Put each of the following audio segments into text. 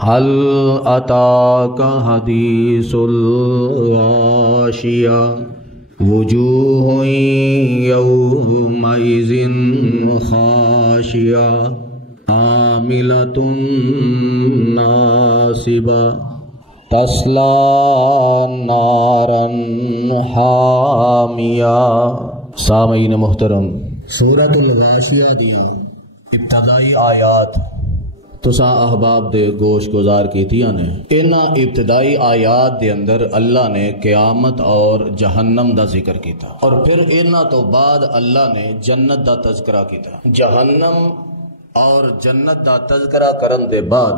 هل أتاك حديث الغاشية وجوه يومئذ خاشعة عاملة ناصبة تصلى نارا حامية۔ سامعین محترم، سورۃ الغاشیہ دیاں ابتدائی آیات تساں احباب دے گوش گزار کیتیاں نے۔ انہاں ابتدائی آیات دے اندر اللہ نے قیامت اور جہنم دا ذکر کیتا، اور پھر انہاں تو بعد اللہ نے جنت دا تذکرہ کیتا۔ جہنم اور جنت دا تذکرہ کرن دے بعد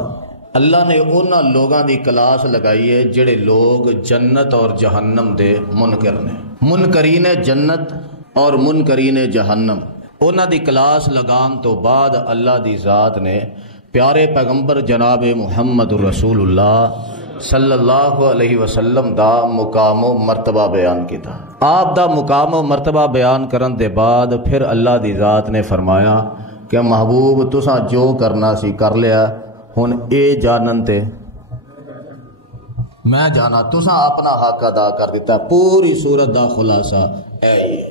اللہ نے انہاں لوگاں دی کلاس لگائی ہے جڑے لوگ جنت اور جہنم دے منکر نے، منکرین جنت اور منکرین جہنم۔ انہاں دی کلاس لگان تو بعد اللہ دی ذات نے پیارے پیغمبر جناب محمد رسول اللہ صلی اللہ علیہ وسلم دا مقام و مرتبہ بیان کیتا۔ آپ دا مقام و مرتبہ بیان کرن دے بعد پھر اللہ دی ذات نے فرمایا کہ محبوب تساں جو کرنا سی کر لیا، ہن اے جانن تے میں جانا تساں اپنا حق ادا کر دیتا۔ پوری سورت دا خلاصہ اے ہی ہے،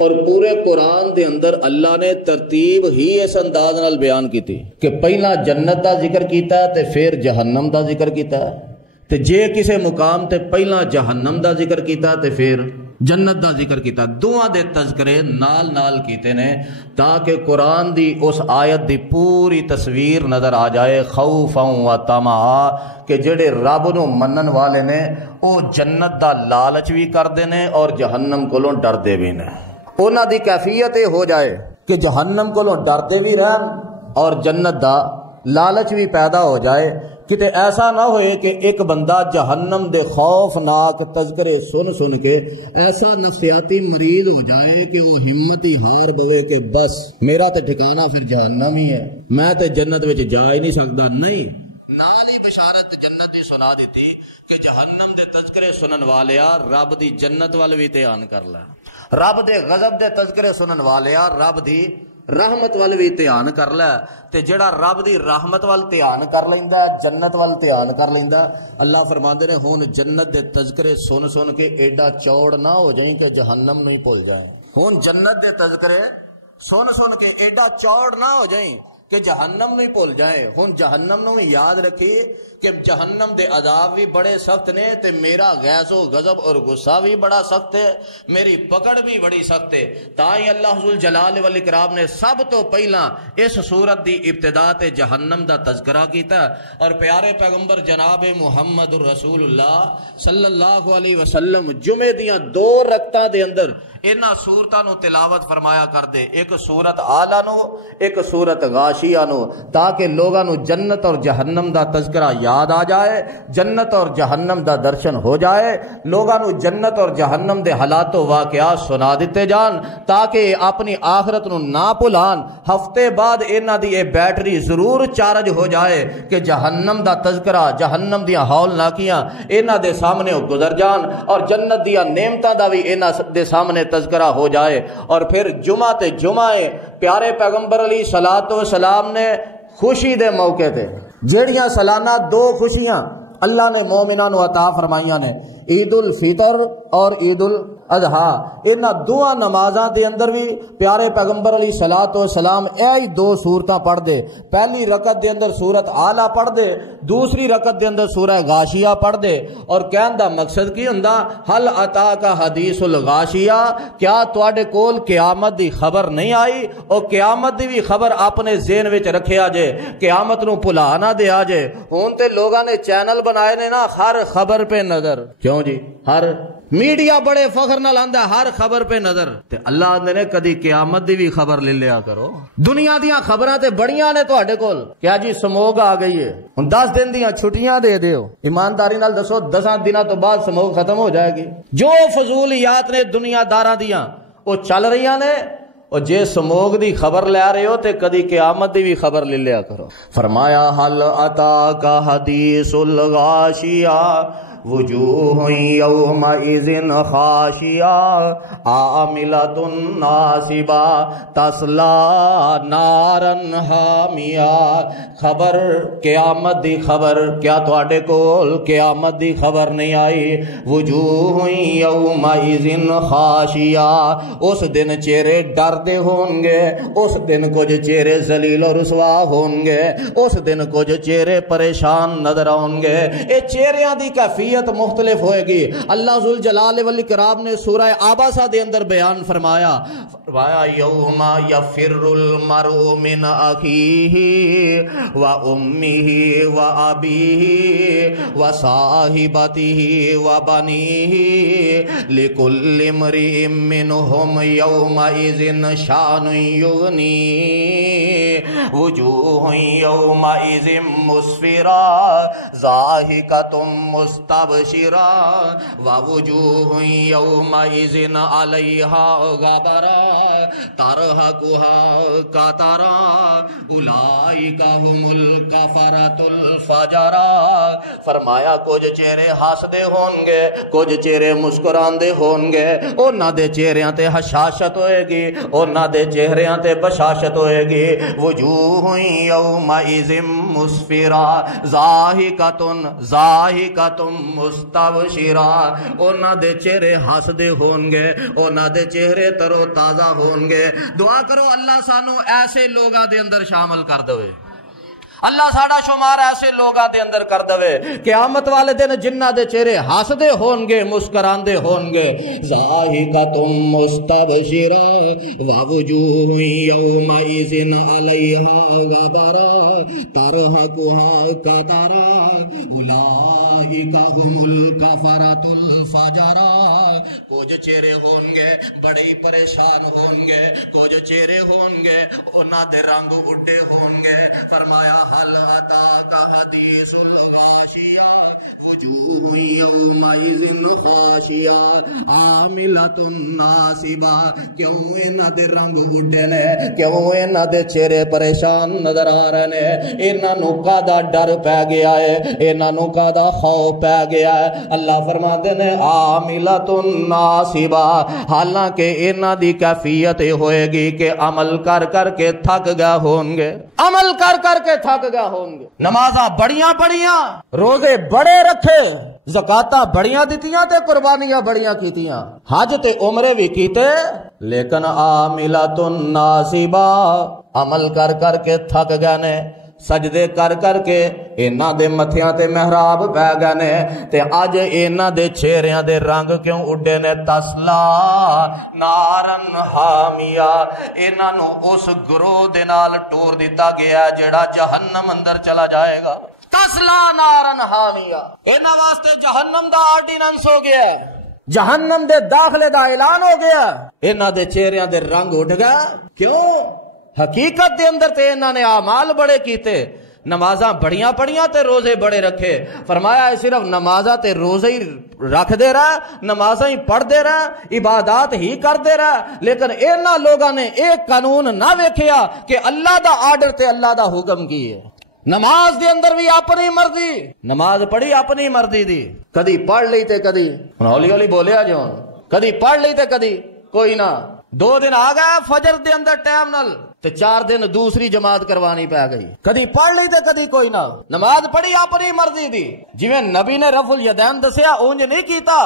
اور پورے قرآن دے اندر اللہ نے ترتیب ہی اس انداز نال بیان کی تھی کہ پہلا جنت دا ذکر کیتا تے پھر جہنم دا ذکر کیتا، تے جے کسے مقام تے پہلا جہنم دا ذکر کیتا تے پھر جنت دا ذکر کیتا۔ دوواں دے تذکرے نال نال کیتے نے تاکہ قرآن دی اس آیت دی پوری تصویر نظر آ جائے، خوفا و طمعا، کہ جڑے رب نو منن والے نے او جنت دا لالچ بھی کردے نے اور جہنم کولوں ڈردے بھی نے۔ انہاں دی کیفیت یہ ہو جائے کہ جہنم کولوں ڈردے بھی رہن اور جنت دا لالچ بھی پیدا ہو جائے۔ کتے ایسا نہ ہوئے کہ ایک بندہ جہنم دے خوفناک تذکرے سن سن کے ایسا نفسیاتی مریض ہو جائے کہ وہ ہمت ہی ہار بوے کہ بس میرا تے ٹھکانہ پھر جہنم ہی ہے، میں تے جنت وچ جا ہی نہیں سکتا۔ نہیں، نال ہی بشارت جنت دی سنا دیتی کہ جہنم دے تذکرے سنن والیا رب دی جنت وال بھی دھیان کر لے، رب دے غضب دے تذکرے سنن والیا رب دی رحمت وال بھی دھیان کر لے۔ تے جڑا رب دی رحمت وال دھیان کر لیندا، جنت وال دھیان کر لیندا، اللہ فرماندے نے ہن جنت دے تذکرے سن سن کے ایڈا چوڑ نہ ہو جائیں کہ جہنم نہیں بھول جائیں۔ ہن جنت دے تذکرے سن سن کے ایڈا چوڑ نہ ہو جائیں کہ جہنم نہیں بھول جائیں۔ ہن جہنم نو یاد رکھی کہ جہنم دے عذاب بھی بڑے سخت نے، تے میرا غیظ و غضب اور غصہ بھی بڑا سخت ہے، میری پکڑ بھی بڑی سخت ہے۔ تاں اللہ ذو الجلال والاکرام نے سب تو پہلا اس سورت دی ابتدا تے جہنم دا تذکرہ کیتا، اور پیارے پیغمبر جناب محمد رسول اللہ صلی اللہ علیہ وسلم جمعے دیاں 2 رکعتاں دے اندر انہاں سورتاں نو تلاوت فرمایا کردے، ایک سورت آلہ نو ایک سورت غاشیہ نو، تاکہ لوگاں نو جنت اور جہنم دا تذکرہ یاد آ جائے، جنت اور جہنم دا درشن ہو جائے، لوگاں نو جنت اور جہنم دے حالات و واقعات سنا دیتے جان تاکہ اپنی آخرت نو نہ بھلان۔ ہفتے بعد انہاں دی اے بیٹری ضرور چارج ہو جائے کہ جہنم دا تذکرہ، جہنم دیاں ہولناکیاں انہاں دے سامنے گزر جان، اور جنت دیاں نعمتاں دا بھی انہاں دے سامنے تذکرہ ہو جائے۔ اور پھر جمعہ تے جمعہ پیارے پیغمبر علیہ الصلوۃ والسلام نے خوشی دے موقع تے جیڑیاں سالانہ 2 خوشیاں اللہ نے مومناں نو عطا فرمائیاں نے، عید الفطر اور عید الاضحیٰ، انہاں دونوں نمازاں دے اندر بھی پیارے پیغمبر علیہ الصلوۃ والسلام اے 2 سورتاں پڑھ دے۔ پہلی رکعت دے اندر سورت آلہ پڑھ دے، دوسری رکعت دے اندر سورہ غاشیہ پڑھ دے، اور کہن دا مقصد کی ہوندا، حل اتاک حدیث الغاشیہ، کیا تواڈے کول قیامت دی خبر نہیں آئی؟ او قیامت دی بھی خبر اپنے ذہن وچ رکھیا جے، قیامت نو بھلا نہ دیا جے۔ ہن تے لوگاں نے چینل بنائے نے نا ہر خبر پہ نظر، کیوں جی؟ ہر میڈیا بڑے فخر نال آندا ہے ہر خبر پہ نظر، تے اللہ آندے نے کدی قیامت دی بھی خبر لے لیا کرو۔ دنیا دیاں خبراں تے بڑیاں نے تواڈے کول، کیا جی سموگ آ گئی ہے، ہن 10 دن دیاں چھٹیاں دے دیو، ایمانداری نال دسو 10 دنوں تو بعد سموگ ختم ہو جائے گی۔ جو فضولیات نے دنیا داراں دیاں وہ چل رہیاں نے، اور جے سموگ دی خبر لے رہے ہو تے کدی قیامت دی بھی خبر لے لیا کرو۔ فرمایا حل اتاک حدیث الغاشیہ، وجوہ یومئذ خاشعہ عاملۃ ناصبہ تصلی نارا حامیہ. خبر قیامت دی خبر کیا تواڈے کول قیامت دی خبر نہیں آئی؟ وجوہ یومئذ خاشعہ، اس دن چہرے ڈردے ہون گے، اس دن کچھ چہرے ذلیل و رسوا ہون گے، اس دن کچھ چہرے پریشان نظر آؤں گے. اے چہریاں دی کیفیت مختلف ہوئے گی. اللہ ذوالجلال والاکرام نے سورہ عابسہ دے اندر بیان فرمایا یوم یفر المرء من اخیہ و امہ و ابیہ و صاحبتہ و بنیہ لکل امرئ منہم یومئذ شأن یغنیہ. وجوہ یومئذ مسفرہ ضاحکۃ مستبشرہ ووجوہ یومئذ علیہا غبرہ ترہقہا قترہ اولئک ھم الکفرۃ الفجرہ. فرمایا کچھ چہرے ہسدے ہون گے، کچھ چہرے مسکراندے ہون گے. انہاں دے چہریاں تے حشاشت ہوئے گی، انہاں دے چہریاں تے بشاشت ہوئے گی. وجوہ یومئذ مسفرہ ضاحکۃ مستبشرہ. انہاں دے چہرے ہسدے ہون گے، انہاں دے چہرے ترو تازہ ہون گے. دعا کرو اللہ سانو ایسے لوگاں دے اندر شامل کر دے، اللہ ساڑا شمار ایسے لوگاں دے اندر کر دے. قیامت والے دن جنہ دے چہرے ہسدے ہون گے، مسکراندے ہون گے. ضاحکۃ مستبشرہ ووجوہ یومئذ علیہا غبرہ ترہقہا قترہ اولئک ھم الکفرۃ الفجرہ. کچھ چہرے ہون گے بڑے ہی پریشان ہون گے، کچھ چہرے ہون گے انہاں دے رنگ اڈے ہون گے. فرمایا هل اتاک حدیث الغاشیہ وجوہ یومئذ خاشعہ عاملۃ ناصبہ. کیوں انہاں دے رنگ اڈے نے؟ کیوں انہاں دے چہرے پریشان نظر آ رہے نے؟ انہاں نو کادا ڈر پی گیا ہے، انہاں نو کادا خوف پی گیا ہے. اللہ فرماتے نے عاملۃ ناصبہ، حالانکہ انہاں دی کیفیت ہوئے گی کہ عمل کر کر کے تھک گئے ہون گے، عمل کر کر کے تھک گئے ہون گے. نمازاں بڑیاں بڑیاں، روزے بڑے رکھے، زکاتاں بڑیاں دتیاں تے قربانیاں بڑیاں کیتیاں، حج تے عمرے بھی کیتے، لیکن عاملۃ ناصبہ، عمل کر کر کے تھک گئے نے، سجدے کر کر کے انہاں دے متھیاں تے محراب پہ گئے نے. تے اج انہاں دے چہریاں دے رنگ کیوں اڈے نے؟ تسلا نارن حامیہ. انہاں نو اس گروہ دے نال ٹور دیتا گیا جڑا جہنم اندر چلا جائے گا. تسلا نارن حامیہ، انہاں واسطے جہنم دا آرڈیننس ہو گیا، جہنم دے داخلے دا اعلان ہو گیا. انہاں دے چہریاں دے رنگ اڈ گئے. کیوں؟ حقیقت دے اندر تے انہاں نے اعمال بڑے کیتے، نمازاں بڑیاں پڑھیاں تے روزے بڑے رکھے. فرمایا صرف نمازاں تے روزے ہی رکھ دے رہا، نمازاں ہی پڑھ دے رہا، عبادات ہی کر دے رہا، لیکن انہاں لوگاں نے ایک قانون نہ ویکھیا کہ اللہ دا آرڈر تے اللہ دا حکم کی ہے. نماز دے اندر بھی اپنی مرضی، نماز پڑھی اپنی مرضی دی، کدی پڑھ لی تے کدی ہولی ہولی بولیا جو، کدی پڑھ لی تے کدی کوئی نہ. 2 دن آ گیا فجر دے اندر ٹائم نال تے 4 دن دوسری جماعت کروانی پی گئی، کدی پڑھ لی تے کدی کوئی نہ. نماز پڑھی اپنی مرضی دی، جویں نبی نے رفع الیدین دسیا اونج نہیں کیتا،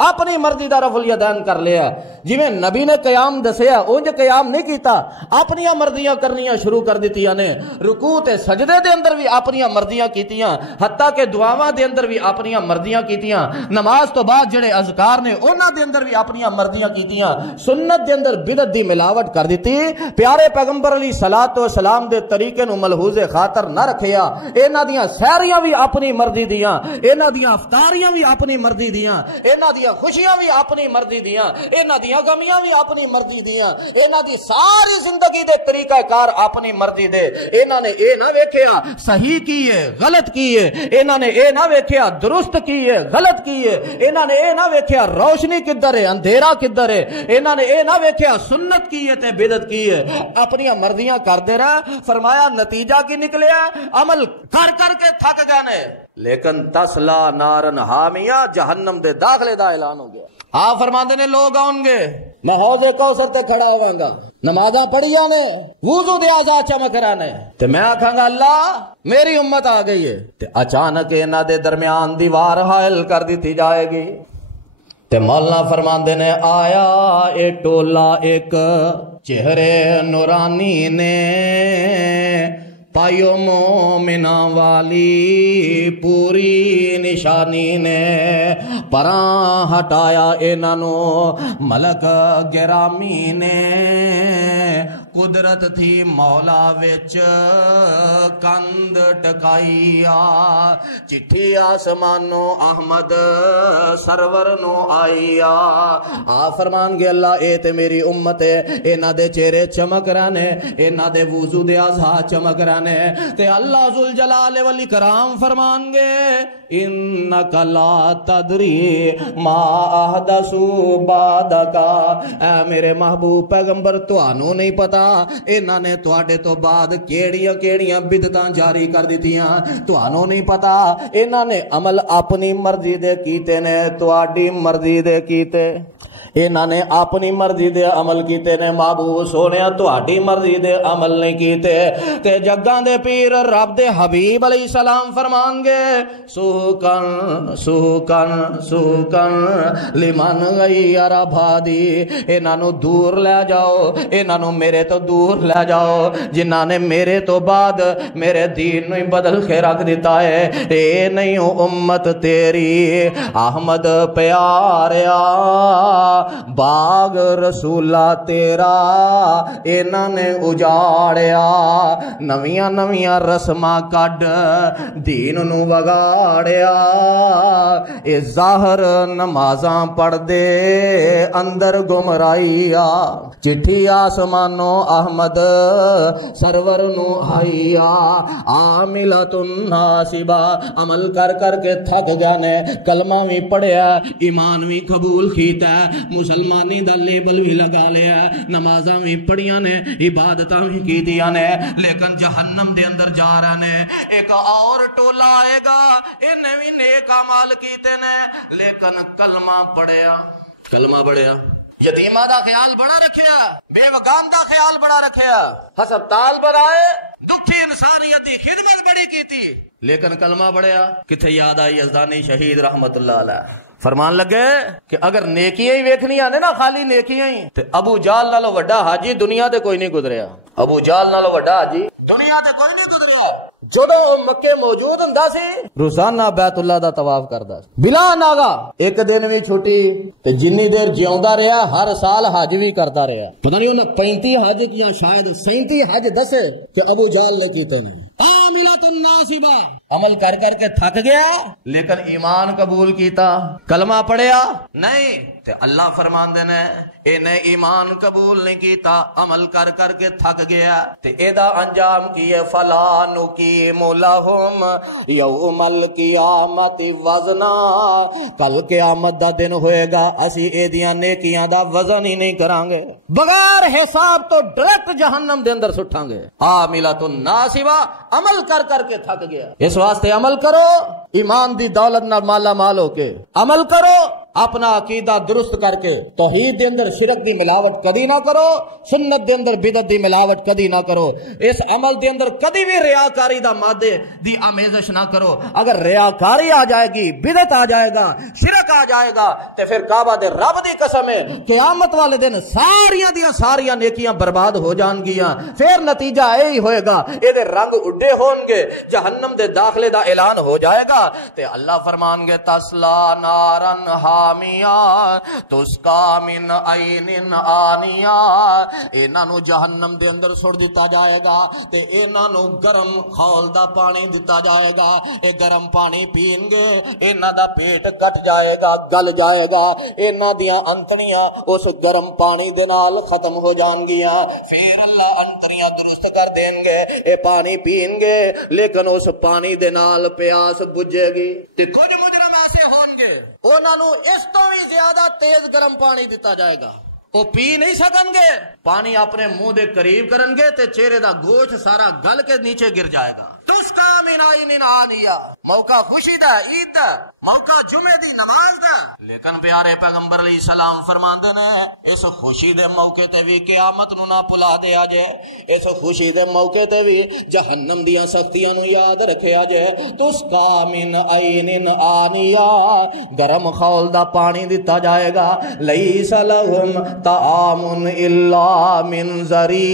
اپنی مرضی دا رفع الیدین کر لیا. جویں نبی نے قیام دسیا اونج قیام نہیں کیتا، اپنی مرضیاں کرنیاں شروع کر دتیاں نے. رکوع تے سجدے دے اندر بھی اپنی مرضیاں کیتیاں، حتیٰ کہ دعاواں دے اندر بھی اپنی مرضیاں کیتیاں. نماز تو بعد جڑے اذکار نے انہاں دے اندر بھی اپنی مرضیاں کیتیاں. سنت دے اندر بدعت دی ملاوٹ کر دتی. پیارے پیغمبر علیہ الصلوۃ والسلام دے طریقے نو ملحوظ خاطر نہ رکھیا. انہاں دیاں سحریاں بھی اپنی مرضی دیاں، انہاں دیاں افطاریاں بھی اپنی مرضی دیاں، انہاں دیاں دیاں خوشیاں بھی اپنی مرضی دیاں، انہاں دیاں غمیاں بھی اپنی مرضی دیاں، انہاں دی ساری زندگی دے طریقہ کار اپنی مرضی دے۔ انہاں نے اے نہ ویکھیا صحیح کی ہے غلط کی ہے، انہاں نے اے نہ ویکھیا درست کی ہے غلط کی ہے، انہاں نے اے نہ ویکھیا روشنی کدھر ہے اندھیرا کدھر ہے، انہاں نے اے نہ ویکھیا سنت کی ہے تے بدعت کی ہے، اپنی مرضیاں کردے رہا۔ فرمایا نتیجہ کی نکلیا؟ عمل کر کر کے تھک گئے نے، لیکن تسلا نارن حامیہ، جہنم دے داخلے دا اعلان ہو گیا۔ آپ فرماندے نے لوگ آؤں گے میں حوض کوثر تے کھڑا ہواں گا، نمازاں پڑھیاں نے، وضو دے آزاد چمک رانے تے میں آکھاں گا اللہ میری امت آ گئی ہے، تے اچانک انہاں دے درمیان دیوار حائل کر دیتی جائے گی۔ تے مولانا فرماندے نے آیا اے ٹولا ایک چہرے نورانی نے، پائیو مومنہ والی پوری نشانی نے، پراں ہٹایا انہوں ملک گرامی نے، قدرت تھی مولا وچ کند ٹکائیا، چٹھی آسمانو احمد سرور نو آئیا۔ آپ فرمان گے اللہ اے تے میری امت ہے، انہاں دے چہرے چمک رہنے، انہاں دے وضو دے اعضاء چمک رہنے، تے اللہ ذوالجلال والاکرام فرمان گے انک لا تدری ما احدثوا بعدک، اے میرے محبوب پیغمبر تانوں نہیں پتا انہاں نے تواڈے تو بعد کیڑیاں کیڑیاں بدعتاں جاری کر دتیاں، تانوں نہیں پتا انہاں نے عمل اپنی مرضی دے کیتے نے تواڈی مرضی دے کیتے، انہاں نے اپنی مرضی دے عمل کیتے نے، محبوب سونیا تہاڈی مرضی دے عمل نہیں کیتے۔ تے جگاں دے پیر رب دے حبیب علیہ السلام فرمان گے سوکن سوکن سوکن لمن غیر بھادی، انہاں نو دور لے جاؤ، انہاں نو میرے تو دور لے جاؤ جنہاں نے میرے تو بعد میرے دین نو بدل کے رکھ دیتا ہے، اے نہیں امت تیری احمد پیاریا، باغ رسولہ تیرا انہاں نے اجاڑیا، نویاں نویاں رسماں کڈ دین نو وگاڑیا، اے ظاہر نمازاں پڑھ دے اندر گمراہیا، چٹھی آسمانو احمد سرور نو آئیا، عاملۃ ناصبہ، عمل کر کر کے تھک گئے نے، کلمہ بھی پڑھیا ایمان بھی قبول کیتا ہے، مسلمانی دا لیبل بھی لگا لیا، نمازاں بھی پڑھیاں نے عبادتاں بھی کیتیاں نے، لیکن جہنم دے اندر جا رہے نے۔ ایک اور ٹولا آئے گا انہیں بھی نیک اعمال کیتے نے لیکن کلمہ پڑھیا، کلمہ پڑھیا، یتیمہ دا خیال بڑا رکھیا، بے وگان دا خیال بڑا رکھیا، ہسپتال بنائے، دکھی انسانیت دی خدمت بڑی کیتی، لیکن کلمہ پڑھیا۔ کتھے یاد آئی یزدانی شہید رحمت اللہ علیہ فرمان لگے کہ اگر نیکیاں ہی ویکھنیاں نے نا، خالی نیکیاں ہی، تے ابو جال نالو وڈا حاجی دنیا تے کوئی نہیں گزریا، ابو جال نالو وڈا حاجی دنیا تے کوئی نہیں گزریا۔ جدو مکے موجود ہوندا سی روزانہ بیت اللہ دا طواف کردا سی بلا ناغا، ایک دن بھی چھٹی تے جنی دیر جیوندا رہیا ہر سال حج بھی کرتا رہیا، پتہ نہیں انہیں 35 حج یا شاید 37 حج دسے کہ ابو جال نے کیتے نے۔ عاملۃ ناصبہ، عمل کر کر کے تھک گیا لیکن ایمان قبول کیتا، کلمہ پڑھیا نہیں، تے اللہ فرمان دے نے انہیں ایمان قبول نہیں کیتا، عمل کر کر کے تھک گیا، تے ایدا انجام کیے فلا نقیم لہم یوم القیامت وزنا، کل قیامت دا دن ہوئے گا اسی ایدیاں نیکیاں دا وزن ہی نہیں کران گے، بغیر حساب تو ڈائریکٹ جہنم دے اندر سٹھاں گے۔ عاملۃ ناصبہ، عمل کر کر کے تھک گیا، اس واسطے عمل کرو ایمان دی دولت نہ مالا مال ہو کے، عمل کرو اپنا عقیدہ درست کر کے، توحید دے اندر شرک دی ملاوٹ کدی نہ کرو، سنت دے اندر بدعت دی ملاوٹ کدی نہ کرو، اس عمل دے اندر کدی بھی ریاکاری دا مادے دی آمیزش نہ کرو۔ اگر ریاکاری آ جائے گی، بدعت آ جائے گا، شرک آ جائے گا تے پھر کعبہ دے رب دی قسم ہے قیامت والے دن ساریاں دیاں ساریاں نیکیاں برباد ہو جان گیاں، پھر نتیجہ یہی ہوئے گا اے دے رنگ اڈے ہون گے، جہنم دے داخلے دا اعلان ہو جائے گا، تے اللہ فرمان گے تسلا نارن حامیہ تسقا من عین آنیہ، انہاں نو جہنم دے اندر سٹ دیتا جائے گا تے انہاں نو گرم خول دا پانی دتا جائے گا، اے گرم پانی پین گے انہاں دا پیٹ کٹ جائے گا گل جائے گا انہاں دیاں انتڑیاں اس گرم پانی دے نال ختم ہو جان گیاں پھر اللہ انتڑیاں درست کر دین گے اے پانی پین گے لیکن اس پانی دے نال پیاس بجھے گی تے کچھ مجرم ایسے ہون گے انہاں نو اس تو بھی زیادہ تیز گرم پانی دتا جائے گا وہ پی نہیں سکن گے پانی اپنے منہ دے قریب کرن گے تے چہرے دا گوشت سارا گل کے نیچے گر جائے گا تسقا من عین آنیہ موقع خوشی دا عید دا موقع جمعے دی نماز دا لیکن پیارے پیغمبر علیہ السلام فرماندے نے اس خوشی دے موقع تے بھی قیامت نو نہ بھلا دیا جے اس خوشی دے موقع تے بھی جہنم دیاں سختیاں نو یاد رکھیا جے تسقا من عین آنیہ گرم خول دا پانی دتا جائے گا لیس لہم طعام الا من ضریع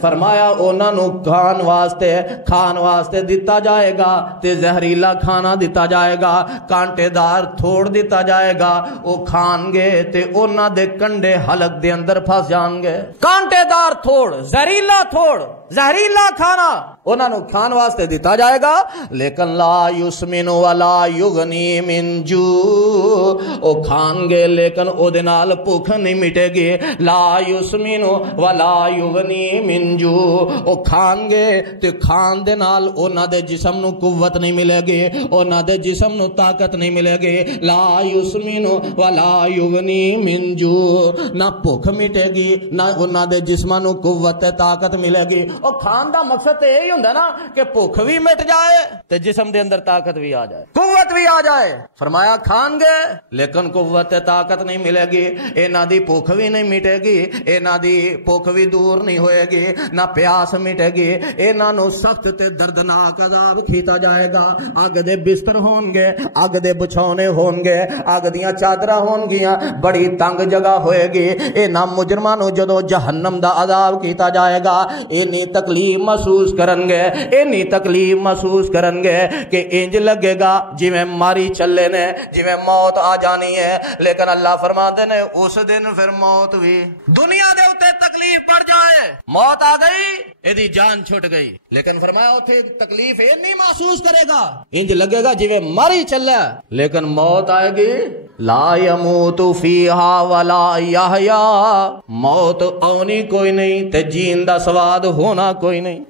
فرمایا انہاں نو کھان واسطے دتا جائے گا تے زہریلا کھانا دتا جائے گا کانٹے دار تھوڑ دتا جائے گا او کھان گے تے انہاں دے کنڈے حلق دے اندر پھس جان گے کانٹے دار تھوڑ زہریلا کھانا انہاں نو کھان واسطے دتا جائے گا لیکن لا یسمن ولا یغنی من جوع او کھان گے لیکن او دے نال بھوک نہیں مٹے گی لا یسمن ولا یغنی من جوع او کھان گے تے کھان دے نال انہاں دے جسم نو قوت نہیں ملے گی انہاں دے جسم نو طاقت نہیں ملے گی لا یسمن ولا یغنی من جوع نہ بھوک مٹے گی نہ انہاں دے جسم نو قوت تے طاقت ملے گی اور کھان دا مقصد تے یہی ہوندا نا کہ بھوک بھی مٹ جائے تے جسم دے اندر طاقت بھی آ جائے قوت بھی آ جائے فرمایا کھان گے لیکن قوت تے طاقت نہیں ملے گی انہاں دی بھوک بھی نہیں مٹے گی انہاں دی بھوک بھی دور نہیں ہوئے گی نہ پیاس مٹے گی انہاں نو سخت تے دردناک عذاب کیتا جائے گا اگ دے بستر ہون گے اگ دے بچھونے ہون گے اگ دیاں چادراں ہون گیاں بڑی تنگ جگہ ہوئے گی انہاں مجرماں نو جدوں جہنم دا عذاب کیتا جائے گا اینی تکلیف محسوس کرن گے کہ انج لگے گا جی میں ماری چلے نے جی میں موت آ جانی ہے لیکن اللہ فرماندے نے اس دن پھر موت بھی دنیا دے اوتے تکلیف پڑ جائے موت آ گئی ایدی جان چھٹ گئی لیکن فرمایا اوتھے تکلیف اے نہیں محسوس کرے گا انج لگے گا جی میں ماری چلے لیکن موت آئے گی لا یموت فیہا ولا یحیا موت آنی کوئی نہیں تے جین دا سواد ہونا کوئی نہیں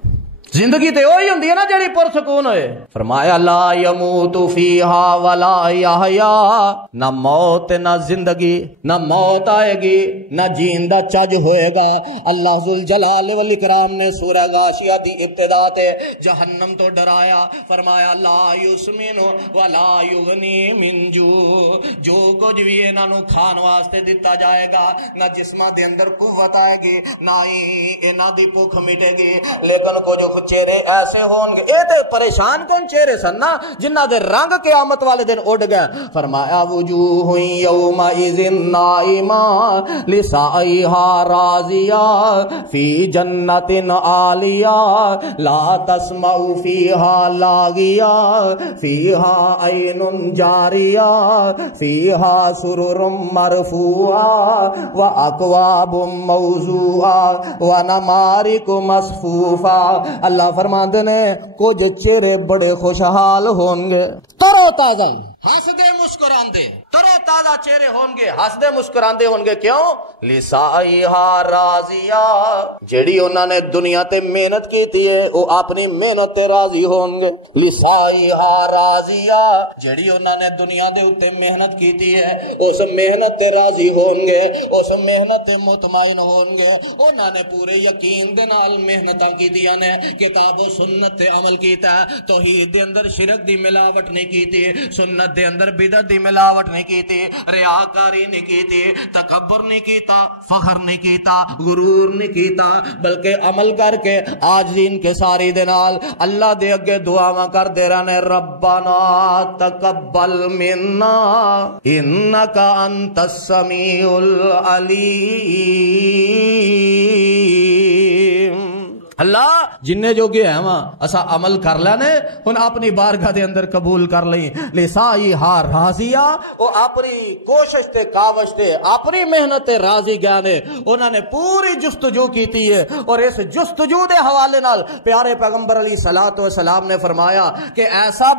زندگی تے وہی ہوندی ہے نا جڑی پرسکون ہوئے فرمایا لا یموت فیہا ولا یحیا نہ موت نہ زندگی نہ موت آئے گی نہ جین دا چج ہوئے گا اللہ ذوالجلال والاکرام نے سورہ غاشیہ دی ابتدا تے جہنم تو ڈرایا فرمایا لا یسمن ولا یغنی من جوع جو کچھ بھی انہاں نو کھان واسطے دتا جائے گا نہ جسماں دے اندر قوت آئے گی نہ ہی انہاں دی بھوک مٹے گی لیکن کچھ چہرے ایسے ہون گے اے تے پریشان کون چہرے سن نا جنہ دے رنگ قیامت والے دن اڑ گئے فرمایا وجوہ یومئذ نائمہ لسعیہا راضیہ فی جنت عالیہ لا تسمع فیہا لاغیہ فیہا عین جاریہ فیہا سرر مرفوعہ واکواب موضوعہ ونمارق مصفوفہ اللہ فرماندے نے کچھ چہرے بڑے خوشحال ہون گے ترو تازہ ہسدے مسکراندے ترو تازہ چہرے ہون گے ہسدے مسکراندے ہون گے کیوں لسائیہا راضیہ جڑی انہاں نے دنیا تے محنت کیتی ہے او اپنی محنت تے راضی ہون گے لسائیہا راضیہ جڑی انہاں نے دنیا دے اوتے محنت کیتی ہے اس محنت تے راضی ہون گے اس محنت تے مطمئن ہون گے انہاں نے پورے یقین دے نال محنتاں کیتیاں نے کتاب و سنت تے عمل کیتا توحید دے اندر شرک دی ملاوٹ نہیں کیتی سنت دے اندر بدعت دی ملاوٹ نہیں کیتی ریاکاری نہیں کیتی تکبر نہیں کیتا فخر نہیں کیتا غرور نہیں کیتا بلکہ عمل کر کے عاجزین کے ساری دے نال اللہ دے اگے دعاواں کر دے رہنے ربنا تقبل منا انکا انت السمیع العلیم اللہ جننے جو کہ ہیں وہاں اسا عمل کر لینے ہن اپنی بارگاہ دے اندر قبول کر لیں لسائی ہا راضیہ او اپنی کوشش تے کاوش تے اپنی محنت تے راضی گیا نے انہوں نے پوری جستجو کیتی ہے اور اس جستجو دے حوالے نال پیارے پیغمبر علیہ الصلوۃ والسلام نے فرمایا کہ ایسا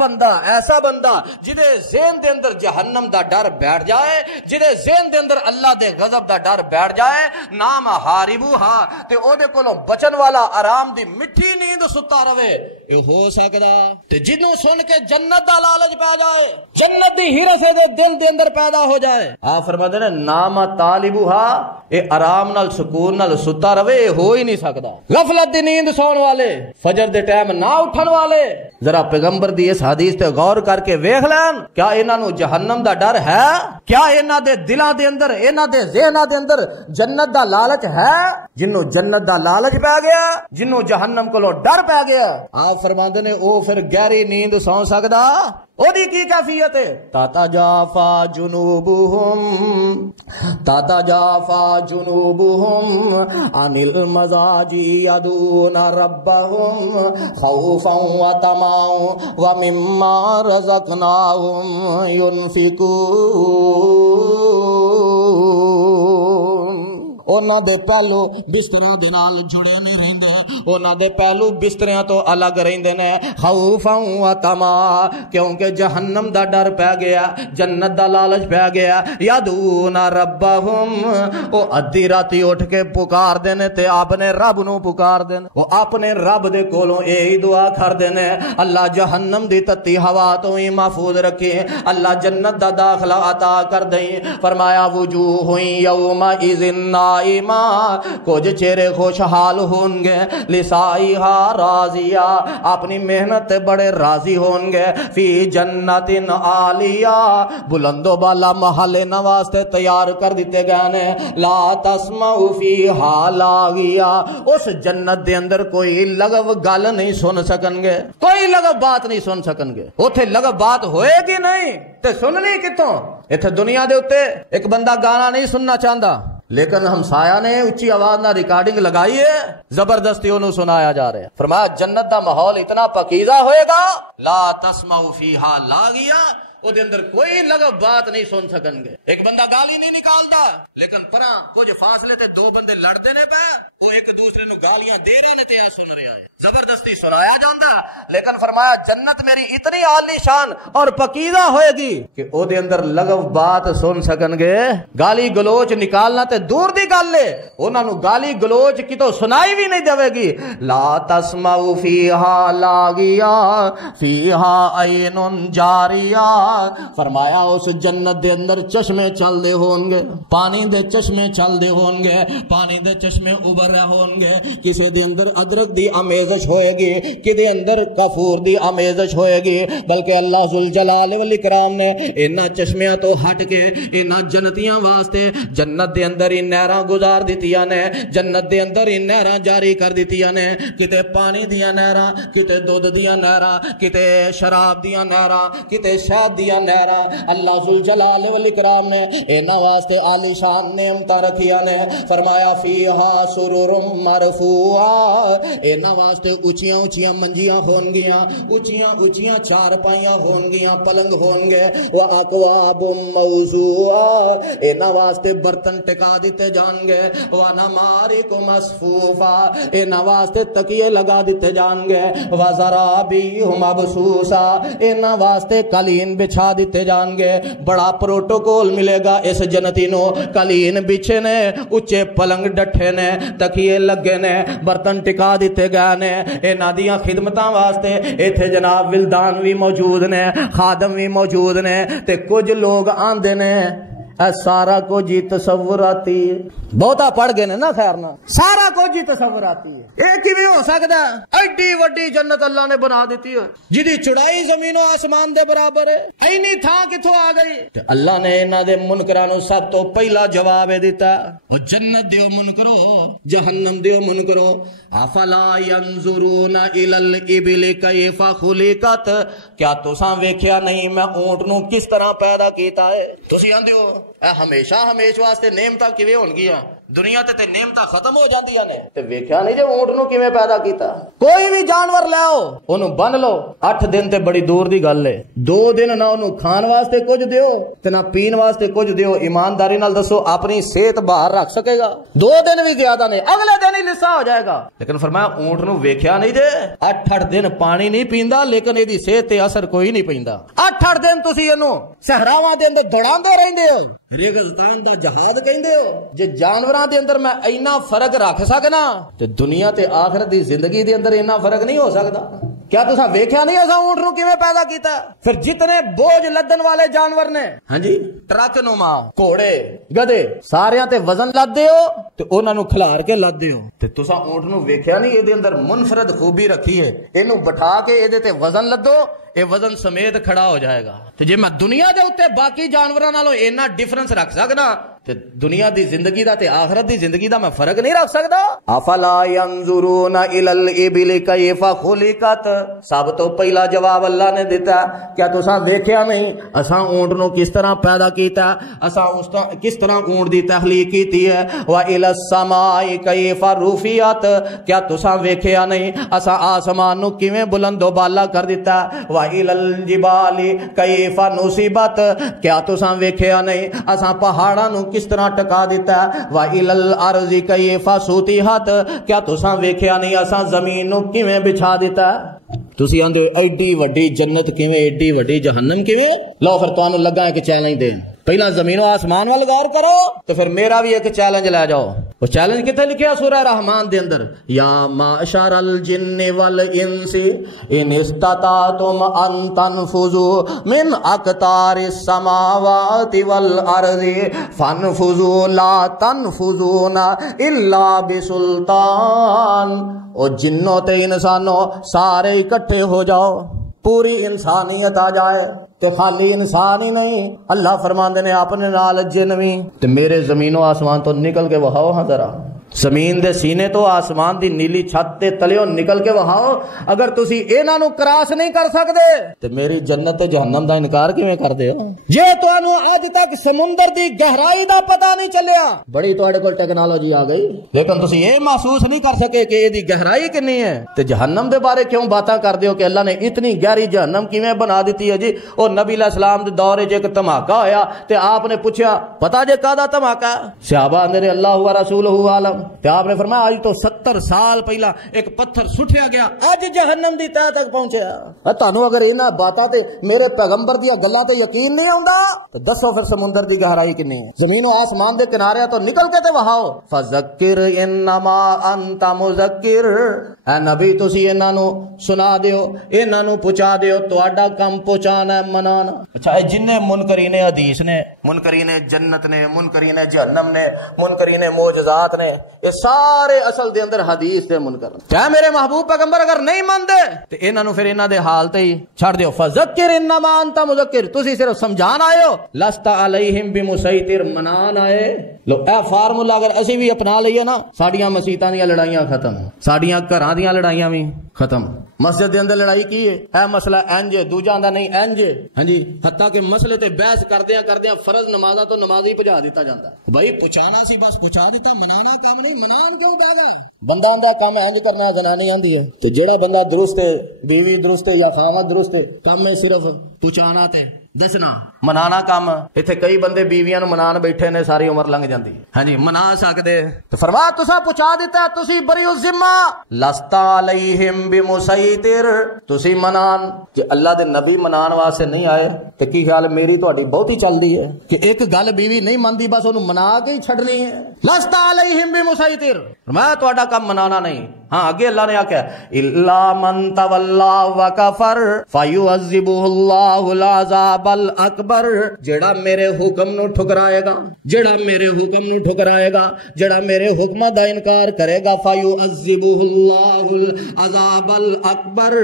بندہ جدے ذہن دے اندر جہنم دا ڈر بیٹھ جائے جدے ذہن دے اندر اللہ دے غضب دا ڈر بیٹھ جائے نام ہاربو ہا تے او دے کولوں بچن والا آرام دی مٹھی نیند ستا رہے اے ہو سکدا تے جنوں سن کے جنت دا لالچ پا جائے جنت دی ہرس دے دل دے اندر پیدا ہو جائے آپ فرماتے ہیں نام طالبو ہا اے آرام نال سکون نال ستا رہے ہو ہی نہیں سکدا غفلت دی نیند سون والے فجر دے ٹائم نہ اٹھن والے ذرا پیغمبر دی اس حدیث تے غور کر کے ویکھ لین کیا انہاں نو جہنم دا ڈر ہے کیا انہاں دے دلاں دے اندر انہاں دے ذہناں دے اندر جنت دا لالچ ہے جنوں جنت دا لالچ پہ گیا جنوں جہنم کولوں ڈر پہ گیا آپ فرماندے نے او پھر گہری نیند سو سکدا او دی کی کیفیت ہے تاتا جافا جنوبہم عن المضاجع یدعون ربہم خوفا وطمعا ومما رزقناہم ینفقون انہاں دے پہلو بستریاں دے نال جڑے نہیں رہندے انہاں دے پہلو بستریاں تو الگ رہندے نے خوفا و طمعا کیونکہ جہنم دا ڈر پہ گیا جنت دا لالچ پہ گیا یدعون ربہم او ادھی راتی اٹھ کے پکار دینے تے اپنے رب نو پکار دینے او اپنے رب دے کولوں یہی دعا کر دینے اللہ جہنم دی تتی ہوا تو ہی محفوظ رکھے اللہ جنت دا داخلہ عطا کر دیں فرمایا وجوہ یومئذ نائمہ کچھ چہرے خوشحال ہوں گے لسائیہا راضیہ اپنی محنت بڑے راضی ہوں گے فی جنت عالیہ بلند و بالا محل نواستے تیار کر دیتے گئے نے لا تسمع فیہا لاغیہ اس جنت دے اندر کوئی لغو گل نہیں سن سکن گے کوئی لغو بات نہیں سن سکن گے اتھے لغو بات ہوئے گی نہیں تے سننی کتوں اتھے دنیا دے اتے ایک بندہ گانا نہیں سننا چاہتا لیکن ہمسایہ نے اچھی آواز نہ ریکارڈنگ لگائی ہے زبردستی انہوں سنایا جا رہا ہے فرمایا جنت دا ماحول اتنا پاکیزہ ہوئے گا لا تسمع فیہا لاغیہ او دے اندر کوئی لغو بات نہیں سن سکن گے ایک بندہ گالی نہیں نکالتا لیکن پرا کچھ فاصلے تے دو بندے لڑتے نے پے وہ ایک دوسرے نو گالیاں دے رہے نے تے سن رہا ہے زبردستی سنایا جاندا لیکن فرمایا جنت میری اتنی عالی شان اور پاکیزہ ہوئے گی کہ او دے اندر لغو بات سن سکن گے گالی گلوچ نکالنا تے دور دی گل ہے انہاں نو گالی گلوچ کی تو سنائی بھی نہیں دے گی لا تسمع فیہا لاغیہ فیہا عین جاریہ فرمایا اس جنت دے اندر چشمے چل دے ہون گے پانی دے چشمے چل دے ہون گے پانی دے چشمے ابر رہے ہون گے کسی دے اندر ادرک دی آمیزش ہوئے گی کسی اندر کافور دی آمیزش ہوئے گی بلکہ اللہ ذوالجلال والاکرام نے انہاں چشمیاں تو ہٹ کے انہاں جنتیاں واسطے جنت دے اندر ہی نہراں گزار دیتیاں نے جنت دے اندر ہی نہراں جاری کر دیتیاں نے کتے پانی دیاں نہراں کتے دودھ دیاں نہراں کتے شراب دیاں نہراں کتے شہد دیاں نہراں اللہ ذوالجلال والاکرام نے انہاں واسطے عالی شان نعمتاں رکھیاں نے فرمایا فیہا سرور مرفوعہ انہاں واسطے اونچیاں اونچیاں منجیاں ہون گیاں اونچیاں اونچیاں چارپائیاں ہون گیاں پلنگ ہون گے واکواب موضوعہ انہاں واسطے برتن ٹکا دیتے جان گے ونمارق مصفوفہ انہاں واسطے تکیے لگا دیتے جان گے وزرابی مبثوثہ انہاں واسطے قالین بچھا دیتے جان گے بڑا پروٹوکول ملے گا اس جنتی نو قالین بچھے نے اچھے پلنگ ڈٹھے نے تکیے لگے نے برتن ٹکا دیتے گئے نے انہاں دیاں خدمتاں واسطے ایتھے جناب ولدان بھی موجود نے خادم بھی موجود نے تے کچھ لوگ آندے نے سارا کو جی تصوراتی بہتا پڑھ گئے نا خیر نا سارا کو جی تصوراتی ہے ایک ہی بھی ہو سکتا ہے ایڈی وڈی جنت اللہ نے بنا دیتی ہے جدی چڑائی زمین و آسمان دے برابر ہے اینی تھا کتھوں آ گئی اللہ نے انہاں دے منکرانو سب تو پہلا جواب دیتا او جنت دیو منکرو جہنم دیو منکرو افلا ينظرون الى الابل كيف خلقت کیا تساں ویکھیا نہیں میں اونٹ نو کس طرح پیدا کیتا ہے تسی آندے ہو ہمیشہ واسطے نعمتاں کیویں ہون گیاں دنیا تے نعمتاں ختم ہو جاندیاں نے تے ویکھیا نہیں جے اونٹ نو کیویں پیدا کیتا. کوئی بھی جانور لے آؤ اونوں بن لو 8 دن تے بڑی دور دی گل ہے. 2 دن نہ اونوں کھان واسطے کچھ دیو تے نہ پین واسطے کچھ دیو. ایمانداری نال دسو اپنی صحت باہر رکھ سکے گا؟ 2 دن بھی زیادہ نے، اگلے دن ہی لسا ہو جائے گا. لیکن فرمایا اونٹ نو ویکھیا نہیں جے 8 دن پانی نہیں پیندا لیکن ایدی صحت تے اثر کوئی نہیں پیندا. 8 دن تسی اینو صحراواں دے اندر دوڑاندے رہندے ہو، ریگستان دا جہاد کہندے ہو. جے جانوراں دے اندر میں اینا فرق رکھ سکنا تے دنیا تے آخرت دی زندگی دے اندر اینا فرق نہیں ہو سکدا. کیا تساں ویکھیا نہیں اساں اونٹ نو کیویں پیدا کیتا؟ پھر جتنے بوجھ لدن والے جانور نے، ہاں جی، ٹرک نما، گھوڑے، گدھے، ساریاں تے وزن لدے ہو تے انہاں نو کھلار کے لدے ہو تے تساں اونٹ نو ویکھیا نہیں اے دے اندر منفرد خوبی رکھی ہے. اینو بٹھا کے اے دے تے وزن لدو، اے وزن سمیت کھڑا ہو جائے گا. تے جے میں دنیا دے اوتے باقی جانوراں نالوں اینا ڈیفرنس رکھ سکنا تے دنیا دی زندگی دا تے آخرت دی زندگی دا میں فرق نہیں رکھ سکدا. افلا ينظرون الى الابل كيف خلقت. سب تو پہلا جواب اللہ نے دیتا، کیا تساں ویکھیا نہیں اساں اونٹ نو کس طرح پیدا کیتا، اساں کس طرح اونٹ دی تخلیق کیتی ہے. والى السماء كيف رفعت. کیا تساں ویکھیا نہیں اساں آسمان نو کیویں بلند و بالا کر دیتا. والى الجبال كيف نصبت. کیا تساں ویکھیا نہیں اساں پہاڑاں نو کس طرح ٹکا دیتا ہے. وَإِلَى الْأَرْضِ كَيْفَ سُطِحَتْ. کیا تساں ویکھیا نہیں اساں زمین نو کیویں بچھا دیتا ہے. تسی آندے ایڈی وڈی جنت کیویں، ایڈی وڈی جہنم کیویں. لو پھر تانوں لگا ہے کہ چیلنج دے، پہلا زمین و آسمان وال غور کرو تو پھر میرا بھی ایک چیلنج لے جاؤ. وہ چیلنج کتنے لکھیا سورہ رحمان دے اندر، یا معشر الجن والانس ان استطعتم ان تنفذوا من اقطار السماوات والارض فانفذوا لا تنفذون الا بسلطان. او جنوں تے انسانوں سارے اکٹھے ہو جاؤ، پوری انسانیت آ جائے تو خالی انسان ہی نہیں، اللہ فرماندے نے اپنے نال جن بھی تے میرے زمین و آسمان تو نکل کے وہاؤ. ہاں ذرا زمین دے سینے تو آسمان دی نیلی چھت تے تلیوں نکل کے وہاؤ. اگر تسی انہاں نو کراس نہیں کر سکدے تے میری جنت تے جہنم دا انکار کیویں کردے ہو؟ جے تانوں اج تک سمندر دی گہرائی دا پتہ نہیں چلیا، بڑی تواڈے کول ٹیکنالوجی آ گئی لیکن تسی یہ محسوس نہیں کر سکے کہ دی گہرائی کتنی ہے. تے جہنم دے بارے کیوں باتاں کردے ہو کہ اللہ نے اتنی گہری جہنم کیویں بنا دیتی ہے؟ جی او نبی علیہ السلام دے دور وچ ایک دھماکہ ہویا تے آپ نے پوچھا پتہ جے کادا دھماکہ؟ صحابہ اندر اللہ و رسولہ عالم. تے آپ نے فرمایا آج تو 70 سال پہلا ایک پتھر سٹیا گیا اج جہنم دی تہ تک پہنچیا. تانوں اگر انہاں باتاں تے میرے پیغمبر دی گلاں تے یقین نہیں آوندا تو دسو پھر سمندر دی گہرائی کتنی ہے؟ زمین و آسمان دے کنارے تو نکل کے تے وہاؤ. فذکر انما انت مذکر. اے نبی تسی انہاں نو سنا دیو، انہاں نو پہنچا دیو، تہاڈا کم پہنچانا ہے، منانا. اچھا اے جن منکرین حدیث نے، منکرین جنت نے، منکرین جہنم نے، منکرین معجزات نے، یہ سارے اصل دے اندر حدیث دے منکر. کیا میرے محبوب پیغمبر اگر نہیں مانتے تے انہاں نو پھر انہاں دے حال تے ہی چھڑ دیو. فذکر انما انت مذکر. تسی صرف سمجھان آئے ہو، لست علیہم بمسیطر، منان آئے. لو اے فارمولا اگر اسی بھی اپنا لئیے نا، ساڈیاں مسیتاں دیاں لڑائیاں ختم، ساڈیاں گھراں دیاں لڑائیاں بھی ختم. مسجد دے اندر لڑائی کی ہے، اے مسئلہ انج دوجا دا نہیں انج. ہاں جی، حتیٰ کہ مسئلے تے بحث کردیاں کردیاں فرض نمازاں تو نمازی پجا دیتا جاندا. بھائی پہنچانا سی بس پہنچا دیتا، منانا کام نہیں. منان کیوں پاگا؟ بندہ آندا کام انج کرنا، زنانی آندی ہے تے جیڑا بندہ درست ہے، بیوی درست ہے یا خاوند درست ہے، کام ہے صرف پہنچانا تے دسنا، منانا کام. ایتھے کئی بندے بیویاں نو منان بیٹھے نے، ساری عمر لنگ جاندی. ہاں جی منا سکدے تو فرما تساں پہنچا دیتا، تسی بری الذمہ لست علیہم بمسیطر. تسی منان کہ اللہ دے نبی منان واسطے نہیں آئے تے کی خیال میری تہاڈی بہتی چلدی ہے کہ ایک گل بیوی نہیں مندی بس اونوں منا کے ہی چھڈنی ہے. لست علیہم بمسیطر، میں تہاڈا کام منانا نہیں. ہاں اگے اللہ نے آکھیا الا من تولا وکفر فیعذبہ اللہ العذاب الاکبر. جڑا میرے حکم نو ٹھکرائے گا، جڑا میرے حکم نو ٹھکرائے گا، جڑا میرے حکم دا انکار کرے گا، فیعذبہ اللہ العذاب الاکبر،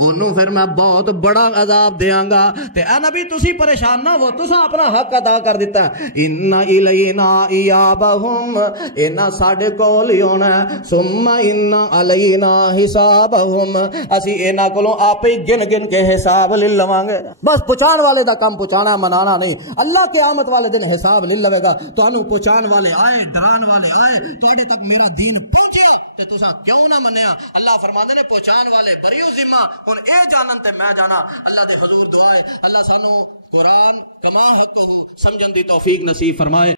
انہوں پھر میں بہت بڑا عذاب دیاں گا. تے اے نبی تسی پریشان نہ ہو، تساں اپنا حق ادا کر دیتا. ان الینا ایابہم، انہاں ساڈے کول ہی ہونا ہے. ثم ان علینا حسابہم اسی انہاں کولوں آپ ہی گن گن کے حساب لے لواਂਗੇ بس پہنچان والے دا کام پہنچانا منانا نہیں اللہ قیامت والے دن حساب لے لوے گا تانوں پہنچان والے آئے ڈران والے آئے تواڈے تک میرا دین پہنچیا تے تساں کیوں نہ منیا اللہ فرماندے نے پہنچان والے بریو ذمہ ہن اے جانن تے میں جانا اللہ دے حضور دعا ہے اللہ سانو قرآن کما حق ہو سمجھن دی توفیق نصیب فرمائے